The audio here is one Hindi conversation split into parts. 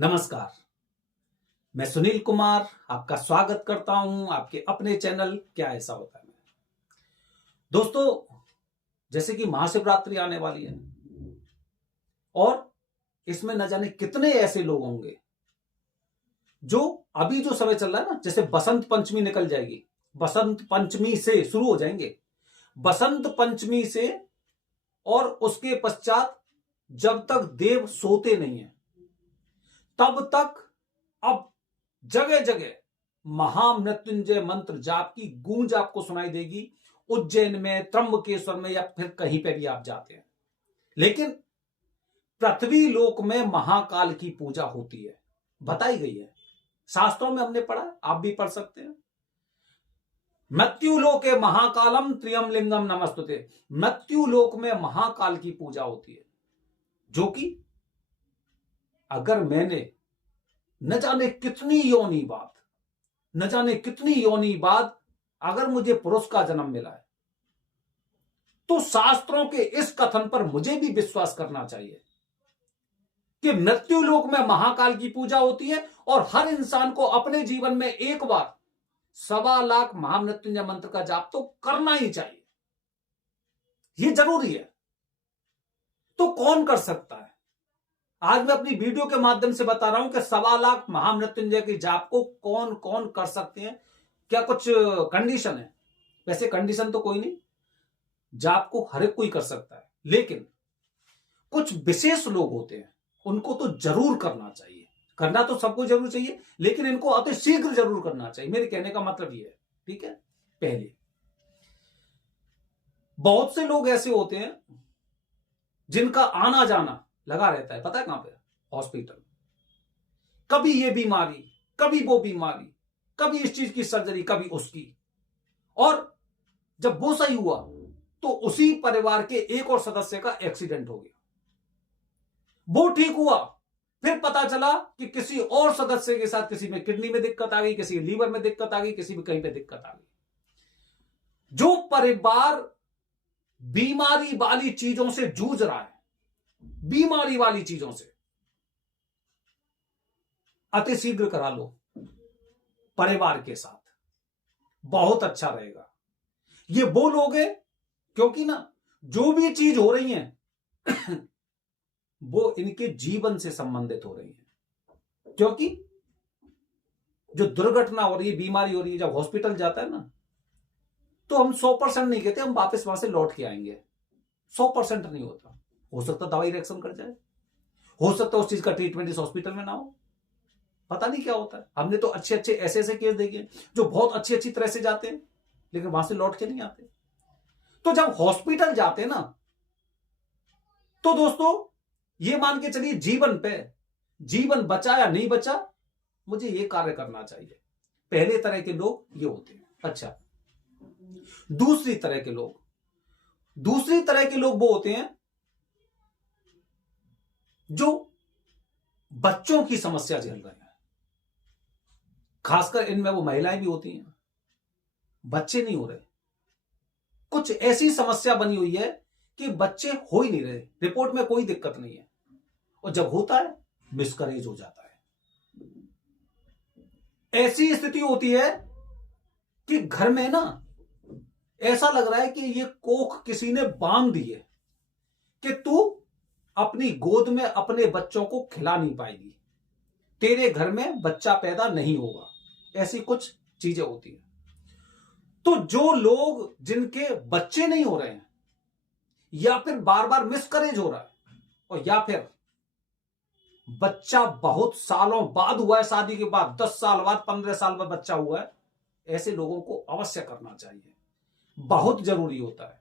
नमस्कार। मैं सुनील कुमार आपका स्वागत करता हूं आपके अपने चैनल क्या ऐसा होता है में। दोस्तों, जैसे कि महाशिवरात्रि आने वाली है और इसमें न जाने कितने ऐसे लोग होंगे जो अभी जो समय चल रहा है ना, जैसे बसंत पंचमी निकल जाएगी, बसंत पंचमी से शुरू हो जाएंगे, बसंत पंचमी से और उसके पश्चात जब तक देव सोते नहीं है तब तक अब जगह जगह महामृत्युंजय मंत्र जाप की गूंज आपको सुनाई देगी। उज्जैन में, त्र्यंबकेश्वर में या फिर कहीं पे भी आप जाते हैं, लेकिन पृथ्वी लोक में महाकाल की पूजा होती है, बताई गई है, शास्त्रों में हमने पढ़ा, आप भी पढ़ सकते हैं। मृत्युलोके महाकालम त्रियम लिंगम नमस्तुते। मृत्युलोक में महाकाल की पूजा होती है, जो कि अगर मैंने न जाने कितनी योनी बाद अगर मुझे पुरुष का जन्म मिला है तो शास्त्रों के इस कथन पर मुझे भी विश्वास करना चाहिए कि मृत्युलोक में महाकाल की पूजा होती है और हर इंसान को अपने जीवन में एक बार 1.25 लाख महामृत्युंजय मंत्र का जाप तो करना ही चाहिए, यह जरूरी है। तो कौन कर सकता है? आज मैं अपनी वीडियो के माध्यम से बता रहा हूं कि 1.25 लाख महामृत्युंजय की जाप को कौन कौन कर सकते हैं। क्या कुछ कंडीशन है? वैसे कंडीशन तो कोई नहीं, जाप को हर एक कोई कर सकता है, लेकिन कुछ विशेष लोग होते हैं, उनको तो जरूर करना चाहिए। करना तो सबको जरूर चाहिए, लेकिन इनको अति शीघ्र जरूर करना चाहिए। मेरे कहने का मतलब ये है, ठीक है। पहले बहुत से लोग ऐसे होते हैं जिनका आना जाना लगा रहता है, पता है कहां पे? हॉस्पिटल। कभी ये बीमारी, कभी वो बीमारी, कभी इस चीज की सर्जरी, कभी उसकी। और जब वो सही हुआ तो उसी परिवार के एक और सदस्य का एक्सीडेंट हो गया, वो ठीक हुआ, फिर पता चला कि किसी और सदस्य के साथ किसी में किडनी में दिक्कत आ गई, किसी के लीवर में दिक्कत आ गई, किसी में कहीं पे दिक्कत आ गई। जो परिवार बीमारी वाली चीजों से जूझ रहा है, बीमारी वाली चीजों से, अतिशीघ्र करा लो परिवार के साथ, बहुत अच्छा रहेगा। ये वो लोग हैं, क्योंकि ना जो भी चीज हो रही है वो इनके जीवन से संबंधित हो रही है। क्योंकि जो दुर्घटना हो रही है, बीमारी हो रही है, जब हॉस्पिटल जाता है ना, तो हम 100% नहीं कहते हम वापस वहां से लौट के आएंगे, 100% नहीं होता। हो सकता दवाई रिएक्शन कर जाए, हो सकता उस चीज का ट्रीटमेंट इस हॉस्पिटल में ना हो, पता नहीं क्या होता है। हमने तो अच्छे अच्छे ऐसे केस देखे जो बहुत अच्छी तरह से जाते हैं, लेकिन वहां से लौट के नहीं आते। तो जब हॉस्पिटल जाते हैं ना, तो दोस्तों ये मान के चलिए जीवन बचा या नहीं बचा, मुझे ये कार्य करना चाहिए। पहले तरह के लोग ये होते हैं। अच्छा, दूसरी तरह के लोग वो होते हैं जो बच्चों की समस्या झेल रहे हैं। खासकर इनमें वो महिलाएं भी होती हैं, बच्चे नहीं हो रहे, कुछ ऐसी समस्या बनी हुई है कि बच्चे हो ही नहीं रहे, रिपोर्ट में कोई दिक्कत नहीं है, और जब होता है मिसकैरेज हो जाता है। ऐसी स्थिति होती है कि घर में ना ऐसा लग रहा है कि ये कोख किसी ने बांध दी है कि तू अपनी गोद में अपने बच्चों को खिला नहीं पाएगी, तेरे घर में बच्चा पैदा नहीं होगा, ऐसी कुछ चीजें होती हैं। तो जो लोग जिनके बच्चे नहीं हो रहे हैं, या फिर बार बार मिसकैरेज हो रहा है, और या फिर बच्चा बहुत सालों बाद हुआ है, शादी के बाद 10 साल बाद, 15 साल बाद बच्चा हुआ है, ऐसे लोगों को अवश्य करना चाहिए, बहुत जरूरी होता है।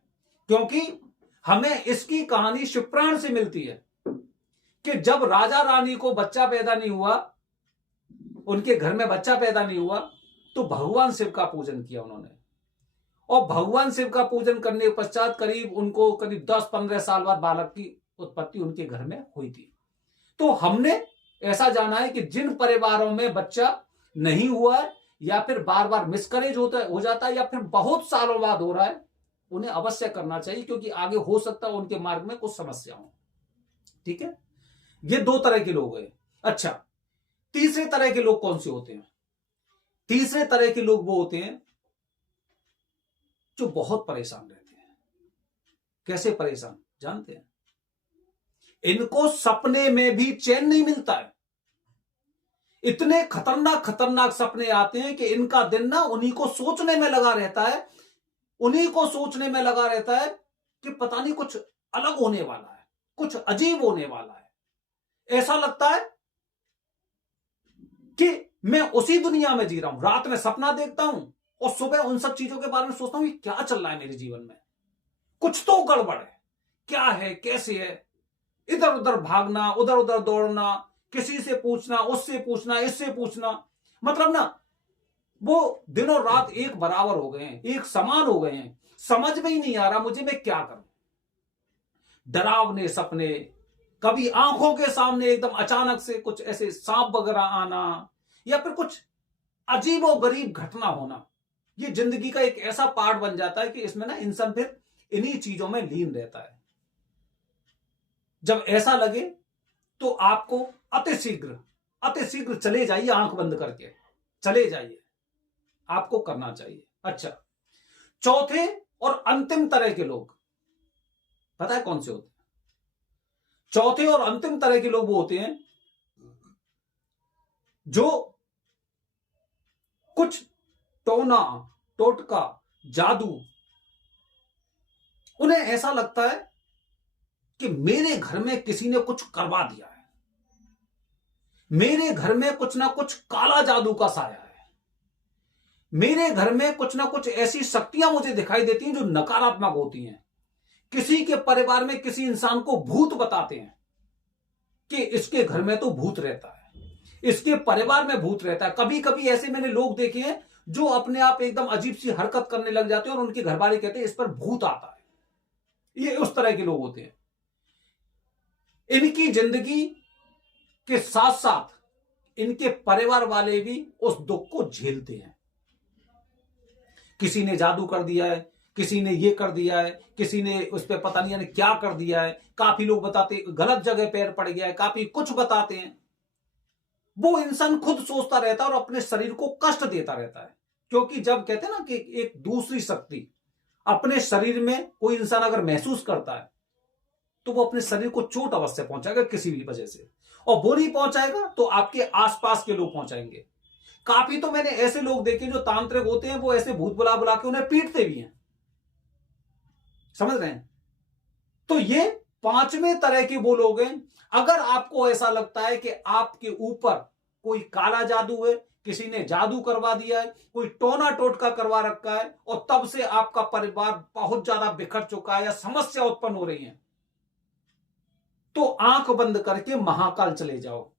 क्योंकि हमें इसकी कहानी शिवपुराण से मिलती है कि जब राजा रानी को बच्चा पैदा नहीं हुआ, उनके घर में बच्चा पैदा नहीं हुआ, तो भगवान शिव का पूजन किया उन्होंने, और भगवान शिव का पूजन करने के पश्चात करीब 10-15 साल बाद बालक की उत्पत्ति उनके घर में हुई थी। तो हमने ऐसा जाना है कि जिन परिवारों में बच्चा नहीं हुआ है, या फिर बार बार मिसकैरेज हो जाता है, या फिर बहुत सालों बाद हो रहा है, उन्हें अवश्य करना चाहिए, क्योंकि आगे हो सकता है उनके मार्ग में कुछ समस्या हो। ठीक है, ये 2 तरह के लोग हैं। अच्छा, तीसरे तरह के लोग कौन से होते हैं? तीसरे तरह के लोग वो होते हैं जो बहुत परेशान रहते हैं। कैसे परेशान जानते हैं? इनको सपने में भी चैन नहीं मिलता है। इतने खतरनाक खतरनाक सपने आते हैं कि इनका दिन ना उन्हीं को सोचने में लगा रहता है, उन्हीं को सोचने में लगा रहता है कि पता नहीं कुछ अलग होने वाला है, कुछ अजीब होने वाला है। ऐसा लगता है कि मैं उसी दुनिया में जी रहा हूं। रात में सपना देखता हूं और सुबह उन सब चीजों के बारे में सोचता हूं कि क्या चल रहा है मेरे जीवन में, कुछ तो गड़बड़ है, क्या है, कैसे है। इधर उधर भागना, उधर उधर दौड़ना, किसी से पूछना, उससे पूछना, इससे पूछना, मतलब ना वो दिनों रात एक बराबर हो गए हैं, एक समान हो गए हैं। समझ में ही नहीं आ रहा मुझे मैं क्या करूं। डरावने सपने, कभी आंखों के सामने एकदम अचानक से कुछ ऐसे सांप वगैरह आना, या फिर कुछ अजीबो गरीब घटना होना। ये जिंदगी का एक ऐसा पार्ट बन जाता है कि इसमें ना इंसान फिर इन्हीं चीजों में लीन रहता है। जब ऐसा लगे तो आपको अतिशीघ्र चले जाइए, आंख बंद करके चले जाइए, आपको करना चाहिए। अच्छा, चौथे और अंतिम तरह के लोग पता है कौन से होते हैं? चौथे और अंतिम तरह के लोग वो होते हैं जो कुछ टोना टोटका जादू, उन्हें ऐसा लगता है कि मेरे घर में किसी ने कुछ करवा दिया है, मेरे घर में कुछ ना कुछ काला जादू का साया है, मेरे घर में कुछ ना कुछ ऐसी शक्तियां मुझे दिखाई देती हैं जो नकारात्मक होती हैं। किसी के परिवार में किसी इंसान को भूत बताते हैं कि इसके घर में तो भूत रहता है, इसके परिवार में भूत रहता है। कभी कभी ऐसे मैंने लोग देखे हैं जो अपने आप एकदम अजीब सी हरकत करने लग जाते हैं और उनके घर वाले कहते हैं इस पर भूत आता है। ये उस तरह के लोग होते हैं। इनकी जिंदगी के साथ साथ इनके परिवार वाले भी उस दुख को झेलते हैं। किसी ने जादू कर दिया है, किसी ने ये कर दिया है, किसी ने उस पर पता नहीं क्या कर दिया है। काफी लोग बताते गलत जगह पैर पड़ गया है, काफी कुछ बताते हैं। वो इंसान खुद सोचता रहता है और अपने शरीर को कष्ट देता रहता है। क्योंकि जब कहते हैं ना कि एक दूसरी शक्ति अपने शरीर में कोई इंसान अगर महसूस करता है तो वो अपने शरीर को चोट अवश्य पहुंचाएगा किसी भी वजह से, और वो नहीं पहुंचाएगा तो आपके आसपास के लोग पहुंचाएंगे। काफी तो मैंने ऐसे लोग देखे जो तांत्रिक होते हैं, वो ऐसे भूत बुला बुला के उन्हें पीटते भी हैं। समझ रहे हैं? तो ये पांचवें तरह के वो लोग हैं। अगर आपको ऐसा लगता है कि आपके ऊपर कोई काला जादू है, किसी ने जादू करवा दिया है, कोई टोना टोटका करवा रखा है और तब से आपका परिवार बहुत ज्यादा बिखर चुका है या समस्या उत्पन्न हो रही है, तो आंख बंद करके महाकाल चले जाओ।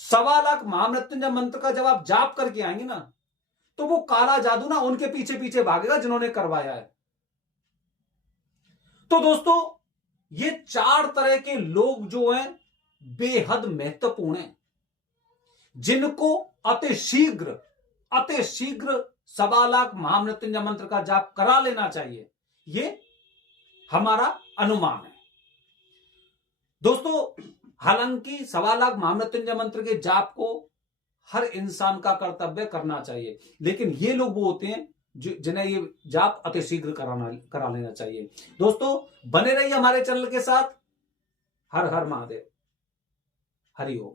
1.25 लाख महामृत्युंजय मंत्र का जब आप जाप करके आएंगे ना, तो वो काला जादू ना उनके पीछे पीछे भागेगा जिन्होंने करवाया है। तो दोस्तों, ये 4 तरह के लोग जो हैं बेहद महत्वपूर्ण हैं, जिनको अतिशीघ्र 1.25 लाख महामृत्युंजय मंत्र का जाप करा लेना चाहिए। ये हमारा अनुमान है दोस्तों। हालांकि 1.25 लाख महामृत्युंजय मंत्र के जाप को हर इंसान का कर्तव्य करना चाहिए, लेकिन ये लोग वो होते हैं जिन्हें ये जाप अतिशीघ्र करा लेना चाहिए। दोस्तों, बने रहिए हमारे चैनल के साथ। हर हर महादेव। हरि ओम।